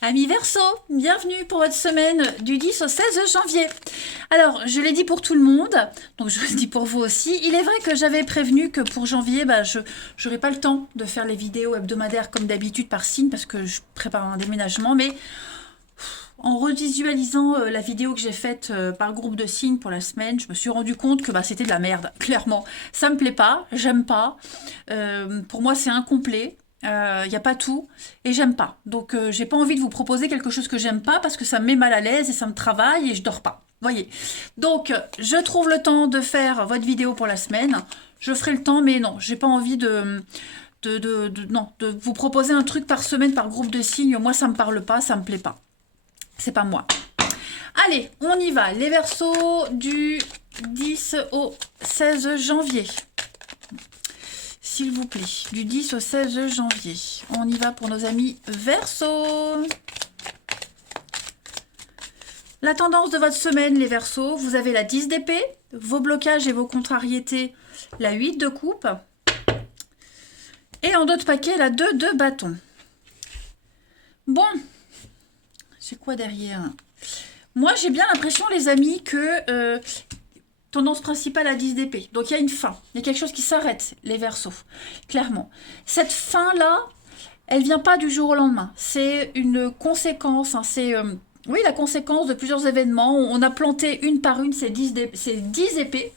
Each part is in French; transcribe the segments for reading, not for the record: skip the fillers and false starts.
Amis Verseau, bienvenue pour votre semaine du 10 au 16 janvier. Alors, je l'ai dit pour tout le monde, donc je le dis pour vous aussi. Il est vrai que j'avais prévenu que pour janvier, je n'aurais pas le temps de faire les vidéos hebdomadaires comme d'habitude par signe parce que je prépare un déménagement, mais en revisualisant la vidéo que j'ai faite par groupe de signes pour la semaine, je me suis rendu compte que c'était de la merde, clairement. Ça me plaît pas, j'aime pas. Pour moi, c'est incomplet. Il n'y a pas tout et j'aime pas. Donc j'ai pas envie de vous proposer quelque chose que j'aime pas parce que ça me met mal à l'aise et ça me travaille et je dors pas. Voyez. Donc je trouve le temps de faire votre vidéo pour la semaine. Je ferai le temps, mais non, j'ai pas envie non, de vous proposer un truc par semaine par groupe de signes. Moi, ça me parle pas, ça me plaît pas. C'est pas moi. Allez, on y va. Les Verseaux du 10 au 16 janvier. S'il vous plaît, du 10 au 16 janvier. On y va pour nos amis Verseaux. La tendance de votre semaine, les Verseaux, vous avez la 10 d'épée, vos blocages et vos contrariétés, la 8 de coupe. Et en d'autres paquets, la 2 de bâton. Bon, c'est quoi derrière? Moi, j'ai bien l'impression, les amis, que tendance principale à 10 d'épée. Donc, il y a une fin. Il y a quelque chose qui s'arrête, les Verseaux. Clairement. Cette fin-là, elle vient pas du jour au lendemain. C'est une conséquence. C'est oui, la conséquence de plusieurs événements. On a planté une par une ces 10 épées.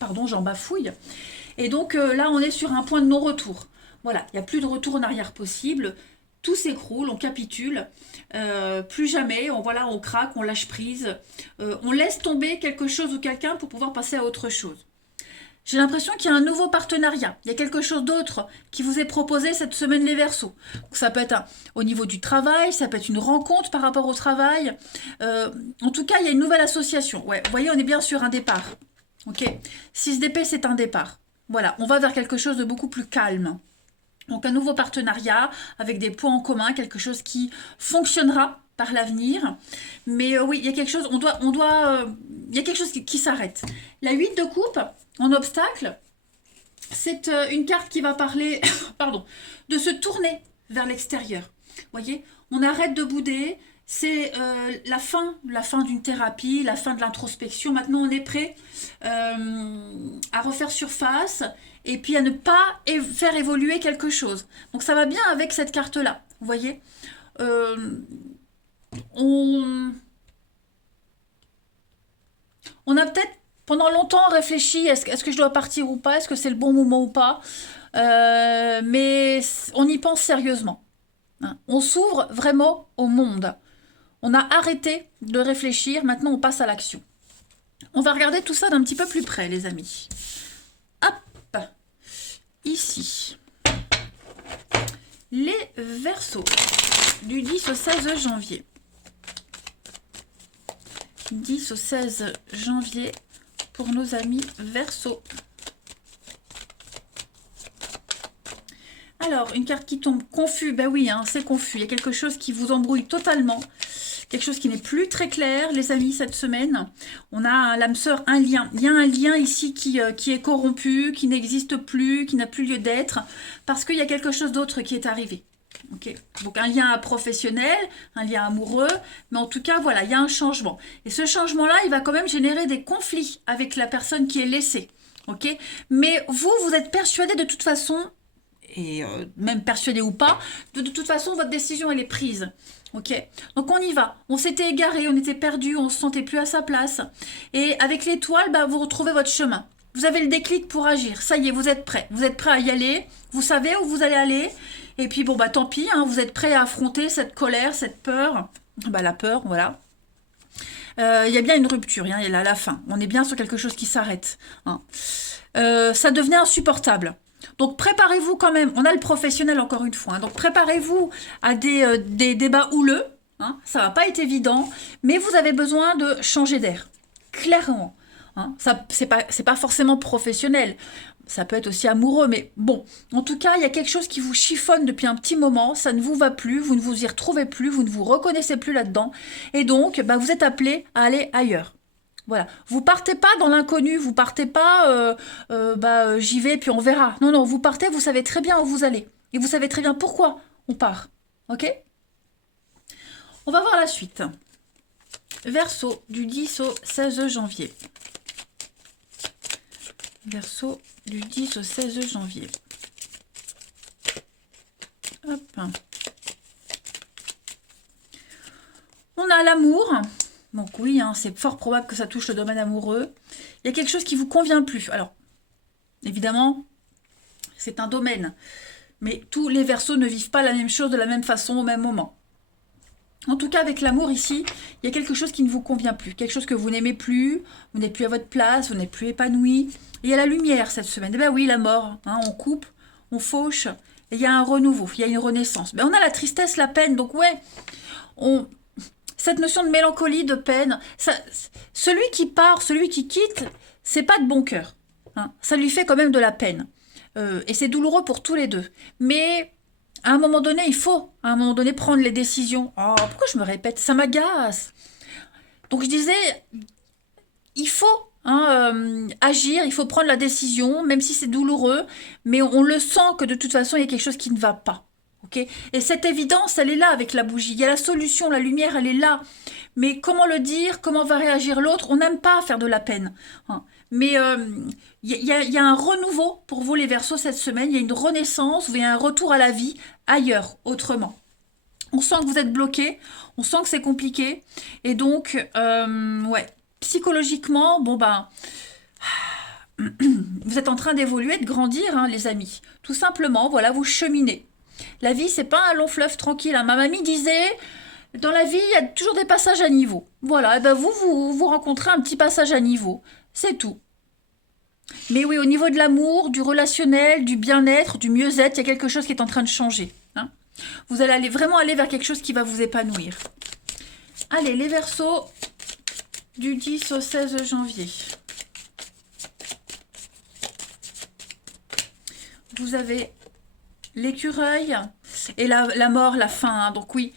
Pardon, j'en bafouille. Et donc là, on est sur un point de non-retour. Voilà, il n'y a plus de retour en arrière possible. Tout s'écroule, on capitule. Plus jamais, on craque, on lâche prise. On laisse tomber quelque chose ou quelqu'un pour pouvoir passer à autre chose. J'ai l'impression qu'il y a un nouveau partenariat. Il y a quelque chose d'autre qui vous est proposé cette semaine, les Verseaux. Ça peut être au niveau du travail, ça peut être une rencontre par rapport au travail. En tout cas, il y a une nouvelle association. Ouais, vous voyez, on est bien sur un départ. Ok, 6 d'épée, c'est un départ. Voilà, on va vers quelque chose de beaucoup plus calme. Donc un nouveau partenariat avec des points en commun, quelque chose qui fonctionnera par l'avenir. Mais oui, il y a quelque chose, il y a quelque chose qui s'arrête. La 8 de coupe, en obstacle, c'est une carte qui va parler pardon, de se tourner vers l'extérieur. Vous voyez, on arrête de bouder, c'est la fin d'une thérapie, la fin de l'introspection. Maintenant, on est prêt à refaire surface et puis à ne pas faire évoluer quelque chose. Donc ça va bien avec cette carte-là, vous voyez. On, on a peut-être pendant longtemps réfléchi, est-ce que je dois partir ou pas, est-ce que c'est le bon moment ou pas. Mais on y pense sérieusement. Hein. On s'ouvre vraiment au monde. On a arrêté de réfléchir, maintenant on passe à l'action. On va regarder tout ça d'un petit peu plus près, les amis. Hop, ici. Les Verseaux, du 10 au 16 janvier. 10 au 16 janvier pour nos amis Verseaux. Alors, une carte qui tombe confus, ben oui, hein, c'est confus. Il y a quelque chose qui vous embrouille totalement. Quelque chose qui n'est plus très clair, les amis, cette semaine. On a l'âme sœur, un lien. Il y a un lien ici qui est corrompu, qui n'existe plus, qui n'a plus lieu d'être, parce qu'il y a quelque chose d'autre qui est arrivé. Okay. Donc un lien professionnel, un lien amoureux, mais en tout cas, voilà, il y a un changement. Et ce changement-là, il va quand même générer des conflits avec la personne qui est laissée. Okay. Mais vous êtes persuadé de toute façon, et même persuadé ou pas, de toute façon, votre décision, elle est prise. Ok, donc on y va. On s'était égaré, on était perdu, on se sentait plus à sa place. Et avec l'étoile, vous retrouvez votre chemin. Vous avez le déclic pour agir. Ça y est, vous êtes prêt. Vous êtes prêt à y aller. Vous savez où vous allez aller. Et puis bon, tant pis, hein, vous êtes prêt à affronter cette colère, cette peur. La peur, voilà. Il y a bien une rupture, hein, il y a la fin. On est bien sur quelque chose qui s'arrête. Hein. Ça devenait insupportable. Donc préparez-vous quand même, on a le professionnel encore une fois, hein, donc préparez-vous à des débats houleux, hein, ça va pas être évident, mais vous avez besoin de changer d'air, clairement. Hein, ça, c'est pas forcément professionnel, ça peut être aussi amoureux, mais bon, en tout cas, il y a quelque chose qui vous chiffonne depuis un petit moment, ça ne vous va plus, vous ne vous y retrouvez plus, vous ne vous reconnaissez plus là-dedans, et donc vous êtes appelé à aller ailleurs. Voilà, vous partez pas dans l'inconnu, vous partez pas j'y vais puis on verra. Non, non, vous partez, vous savez très bien où vous allez. Et vous savez très bien pourquoi on part. Ok? On va voir la suite. Verseau, du 10 au 16 janvier. Verseau, du 10 au 16 janvier. Hop. On a l'amour. Donc oui, hein, c'est fort probable que ça touche le domaine amoureux. Il y a quelque chose qui ne vous convient plus. Alors, évidemment, c'est un domaine. Mais tous les Verseaux ne vivent pas la même chose de la même façon au même moment. En tout cas, avec l'amour ici, il y a quelque chose qui ne vous convient plus. Quelque chose que vous n'aimez plus, vous n'êtes plus à votre place, vous n'êtes plus épanoui. Et il y a la lumière cette semaine. Eh bien oui, la mort. Hein, on coupe, on fauche. Et il y a un renouveau, il y a une renaissance. Mais on a la tristesse, la peine. Donc ouais, cette notion de mélancolie, de peine, celui qui part, celui qui quitte, c'est pas de bon cœur. Hein, ça lui fait quand même de la peine. Et c'est douloureux pour tous les deux. Mais à un moment donné, il faut, à un moment donné, prendre les décisions. Oh, pourquoi je me répète? Ça m'agace. Donc je disais, il faut agir, il faut prendre la décision, même si c'est douloureux, mais on le sent que de toute façon, il y a quelque chose qui ne va pas. Okay, et cette évidence, elle est là avec la bougie. Il y a la solution, la lumière, elle est là. Mais comment le dire? Comment va réagir l'autre? On n'aime pas faire de la peine. Hein. Mais il y a un renouveau pour vous les Verseaux cette semaine. Il y a une renaissance, il y a un retour à la vie ailleurs, autrement. On sent que vous êtes bloqué, on sent que c'est compliqué. Et donc, ouais, psychologiquement, bon ben... vous êtes en train d'évoluer, de grandir, hein, les amis. Tout simplement, voilà, vous cheminez. La vie, c'est pas un long fleuve tranquille. Hein. Ma mamie disait, dans la vie, il y a toujours des passages à niveau. Voilà, et ben vous rencontrez un petit passage à niveau. C'est tout. Mais oui, au niveau de l'amour, du relationnel, du bien-être, du mieux-être, il y a quelque chose qui est en train de changer. Hein. Vous allez vraiment aller vers quelque chose qui va vous épanouir. Allez, les Verseaux, du 10 au 16 janvier. Vous avez l'écureuil et la mort, la faim. Hein. Donc oui,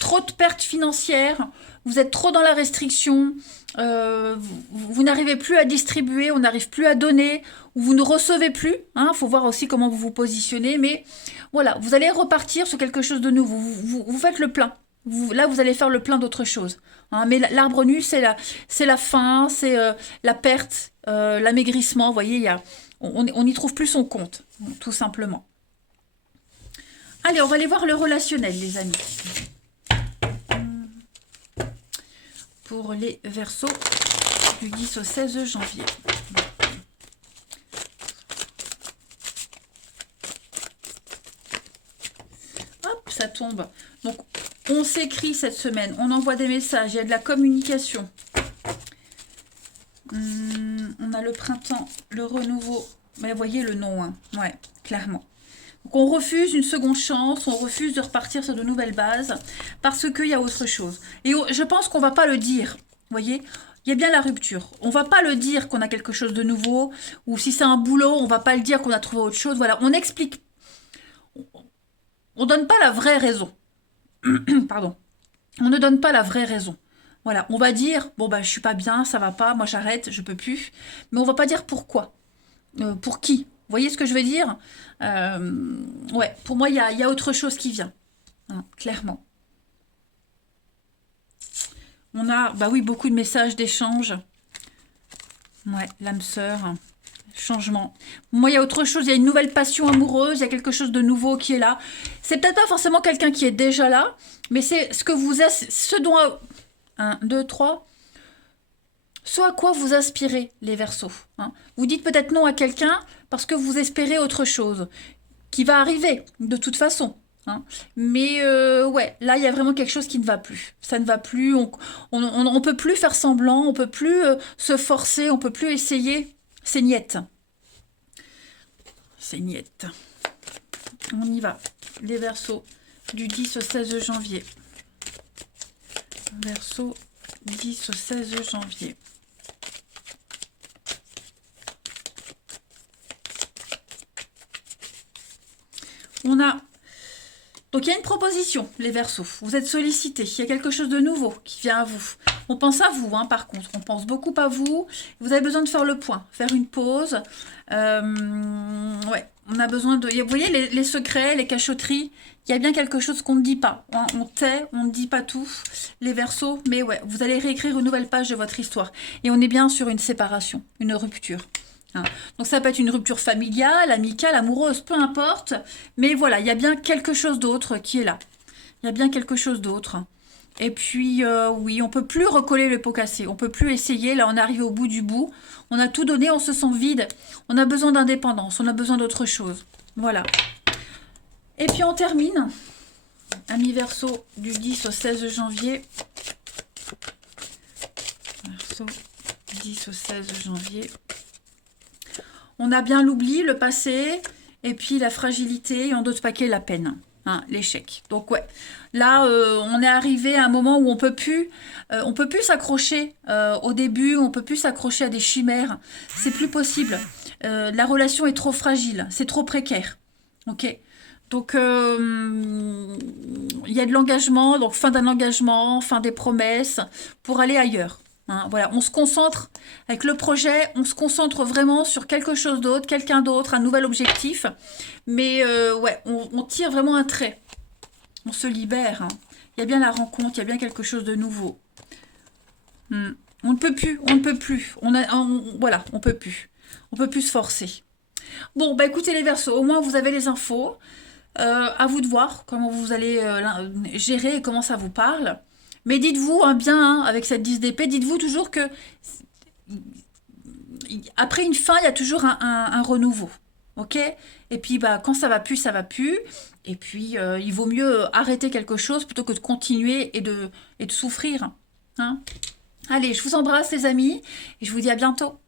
trop de pertes financières, vous êtes trop dans la restriction, vous n'arrivez plus à distribuer, on n'arrive plus à donner, ou vous ne recevez plus. Hein, faut voir aussi comment vous vous positionnez. Mais voilà, vous allez repartir sur quelque chose de nouveau. Vous faites le plein. Là, vous allez faire le plein d'autres choses. Hein, mais l'arbre nu, c'est la faim, c'est la perte, l'amaigrissement. Vous voyez, on n'y trouve plus son compte, tout simplement. Allez, on va aller voir le relationnel, les amis. Pour les Verseaux du 10 au 16 janvier. Hop, ça tombe. Donc, on s'écrit cette semaine, on envoie des messages, il y a de la communication. On a le printemps, le renouveau. Mais vous voyez le nom, hein. Ouais, clairement. Donc on refuse une seconde chance, on refuse de repartir sur de nouvelles bases parce qu'il y a autre chose. Et je pense qu'on ne va pas le dire, vous voyez, il y a bien la rupture. On ne va pas le dire qu'on a quelque chose de nouveau, ou si c'est un boulot, on ne va pas le dire qu'on a trouvé autre chose. Voilà, on explique, on ne donne pas la vraie raison. Pardon, on ne donne pas la vraie raison. Voilà, on va dire, bon bah je suis pas bien, ça va pas, moi j'arrête, je peux plus. Mais on va pas dire pourquoi, pour qui. Vous voyez ce que je veux dire? Ouais, pour moi, il y a autre chose qui vient, hein, clairement. On a, bah oui, beaucoup de messages d'échange. Ouais, l'âme sœur, hein, changement. Moi, il y a autre chose, il y a une nouvelle passion amoureuse, il y a quelque chose de nouveau qui est là. C'est peut-être pas forcément quelqu'un qui est déjà là, mais c'est ce que vous êtes, ce dont... 1, 2, 3... Ce à quoi vous aspirez, les Verseaux. Hein. Vous dites peut-être non à quelqu'un parce que vous espérez autre chose, qui va arriver, de toute façon. Hein. Mais ouais, là, il y a vraiment quelque chose qui ne va plus. Ça ne va plus, on peut plus faire semblant, on peut plus se forcer, on peut plus essayer. C'est niette. C'est niette. On y va. Les Verseaux, du 10 au 16 janvier. Verseau, 10 au 16 janvier. On a... Donc, il y a une proposition, les Verseaux. Vous êtes sollicités. Il y a quelque chose de nouveau qui vient à vous. On pense à vous, hein, par contre. On pense beaucoup à vous. Vous avez besoin de faire le point, faire une pause. Ouais. On a besoin de... Vous voyez, les secrets, les cachotteries, il y a bien quelque chose qu'on ne dit pas. Hein. On tait, on ne dit pas tout, les Verseaux. Mais ouais, vous allez réécrire une nouvelle page de votre histoire. Et on est bien sur une séparation, une rupture. Hein. Donc ça peut être une rupture familiale, amicale, amoureuse, peu importe. Mais voilà, il y a bien quelque chose d'autre qui est là. Il y a bien quelque chose d'autre. Et puis, oui, on peut plus recoller le pot cassé. On peut plus essayer. Là, on est arrivé au bout du bout. On a tout donné, on se sent vide. On a besoin d'indépendance. On a besoin d'autre chose. Voilà. Et puis, on termine. Amis Verseau, du 10 au 16 janvier. Verseau, 10 au 16 janvier. On a bien l'oubli, le passé, et puis la fragilité, et en d'autres paquets, la peine. Hein, l'échec. Donc ouais, là on est arrivé à un moment où on peut plus s'accrocher au début, on peut plus s'accrocher à des chimères. C'est plus possible. La relation est trop fragile, c'est trop précaire. Ok. Donc il y a de l'engagement, donc fin d'un engagement, fin des promesses, pour aller ailleurs. Hein, voilà, on se concentre avec le projet, on se concentre vraiment sur quelque chose d'autre, quelqu'un d'autre, un nouvel objectif. Mais ouais, on tire vraiment un trait. On se libère. Hein. Il y a bien la rencontre, il y a bien quelque chose de nouveau. On ne peut plus, on ne peut plus. Voilà, on peut plus. On peut plus se forcer. Bon, bah écoutez les Verseaux, au moins vous avez les infos. À vous de voir comment vous allez gérer et comment ça vous parle. Mais dites-vous bien, hein, avec cette 10 d'épée, dites-vous toujours que après une fin, il y a toujours un renouveau. Ok? Et puis, bah, quand ça va plus, ça va plus. Et puis, il vaut mieux arrêter quelque chose plutôt que de continuer et de souffrir. Hein? Allez, je vous embrasse les amis et je vous dis à bientôt.